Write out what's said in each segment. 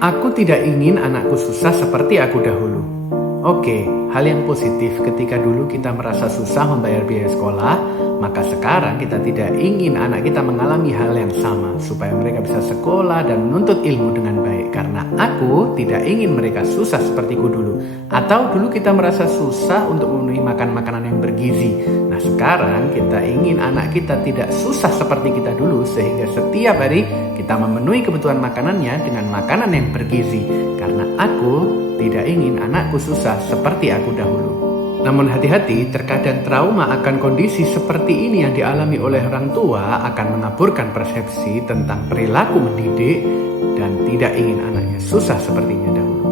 Aku tidak ingin anakku susah seperti aku dahulu. Oke, hal yang positif ketika dulu kita merasa susah membayar biaya sekolah, maka sekarang kita tidak ingin anak kita mengalami hal yang sama supaya mereka bisa sekolah dan menuntut ilmu dengan baik. Karena aku tidak ingin mereka susah sepertiku dulu. Atau dulu kita merasa susah untuk memenuhi makan makanan yang bergizi. Nah sekarang kita ingin anak kita tidak susah seperti kita dulu sehingga setiap hari kita memenuhi kebutuhan makanannya dengan makanan yang bergizi. Karena aku tidak ingin anakku susah seperti aku dahulu. Namun hati-hati, terkadang trauma akan kondisi seperti ini yang dialami oleh orang tua akan mengaburkan persepsi tentang perilaku mendidik dan tidak ingin anaknya susah sepertinya dahulu.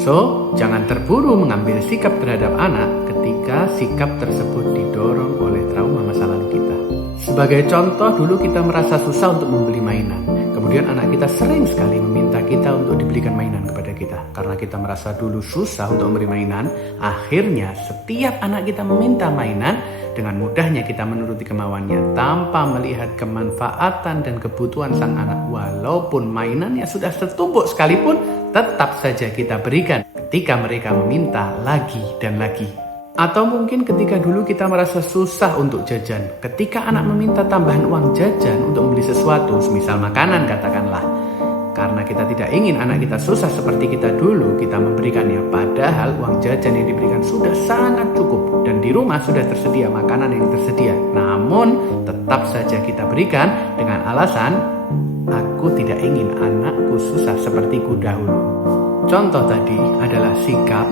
So, jangan terburu mengambil sikap terhadap anak ketika sikap tersebut didorong oleh trauma masa lalu kita. Sebagai contoh, dulu kita merasa susah untuk membeli mainan. Kemudian anak kita sering sekali meminta kita untuk dibelikan mainan kepada kita. Karena kita merasa dulu susah untuk memberi mainan, akhirnya setiap anak kita meminta mainan, dengan mudahnya kita menuruti kemauannya tanpa melihat kemanfaatan dan kebutuhan sang anak. Walaupun mainannya sudah setumpuk sekalipun, tetap saja kita berikan ketika mereka meminta lagi dan lagi. Atau mungkin ketika dulu kita merasa susah untuk jajan, ketika anak meminta tambahan uang jajan untuk membeli sesuatu, semisal makanan katakanlah. Karena kita tidak ingin anak kita susah seperti kita dulu, kita memberikannya. Padahal uang jajan yang diberikan sudah sangat cukup dan di rumah sudah tersedia makanan yang tersedia. Namun tetap saja kita berikan dengan alasan, aku tidak ingin anakku susah sepertiku dahulu. Contoh tadi adalah sikap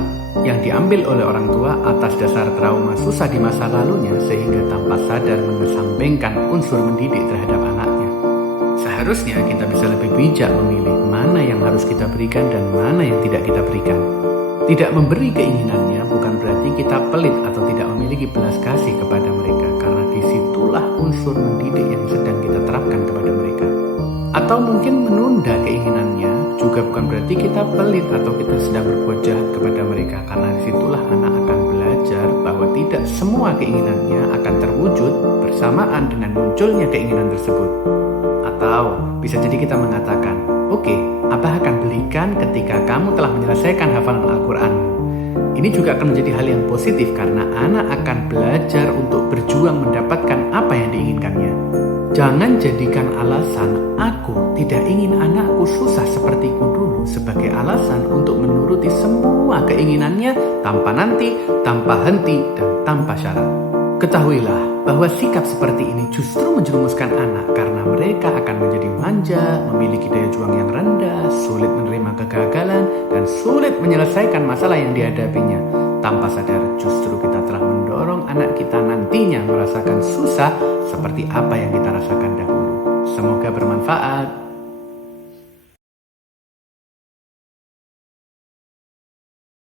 yang diambil oleh orang tua atas dasar trauma susah di masa lalunya sehingga tanpa sadar mengesampingkan unsur mendidik terhadap anaknya. Seharusnya kita bisa lebih bijak memilih mana yang harus kita berikan dan mana yang tidak kita berikan. Tidak memberi keinginannya bukan berarti kita pelit atau tidak memiliki belas kasih kepada mereka, karena disitulah unsur mendidik yang sedang kita terapkan kepada mereka. Atau mungkin menunda keinginannya juga bukan berarti kita pelit atau kita sedang berbuat jahat kepada mereka, karena disitulah anak akan belajar bahwa tidak semua keinginannya akan terwujud bersamaan dengan munculnya keinginan tersebut. Atau bisa jadi kita mengatakan, oke, Abah akan belikan ketika kamu telah menyelesaikan hafalan Al-Quranmu. Ini juga akan menjadi hal yang positif karena anak akan belajar untuk berjuang mendapatkan apa yang diinginkannya. Jangan jadikan alasan aku tidak ingin anakku susah sepertiku dulu sebagai alasan untuk menuruti semua keinginannya tanpa nanti, tanpa henti, dan tanpa syarat. Ketahuilah bahwa sikap seperti ini justru menjerumuskan anak karena mereka akan menjadi manja, memiliki daya juang yang rendah, sulit menerima kegagalan, dan sulit menyelesaikan masalah yang dihadapinya. Tanpa sadar justru kita telah mendorong anak kita nantinya merasakan susah seperti apa yang kita rasakan dahulu. Semoga bermanfaat.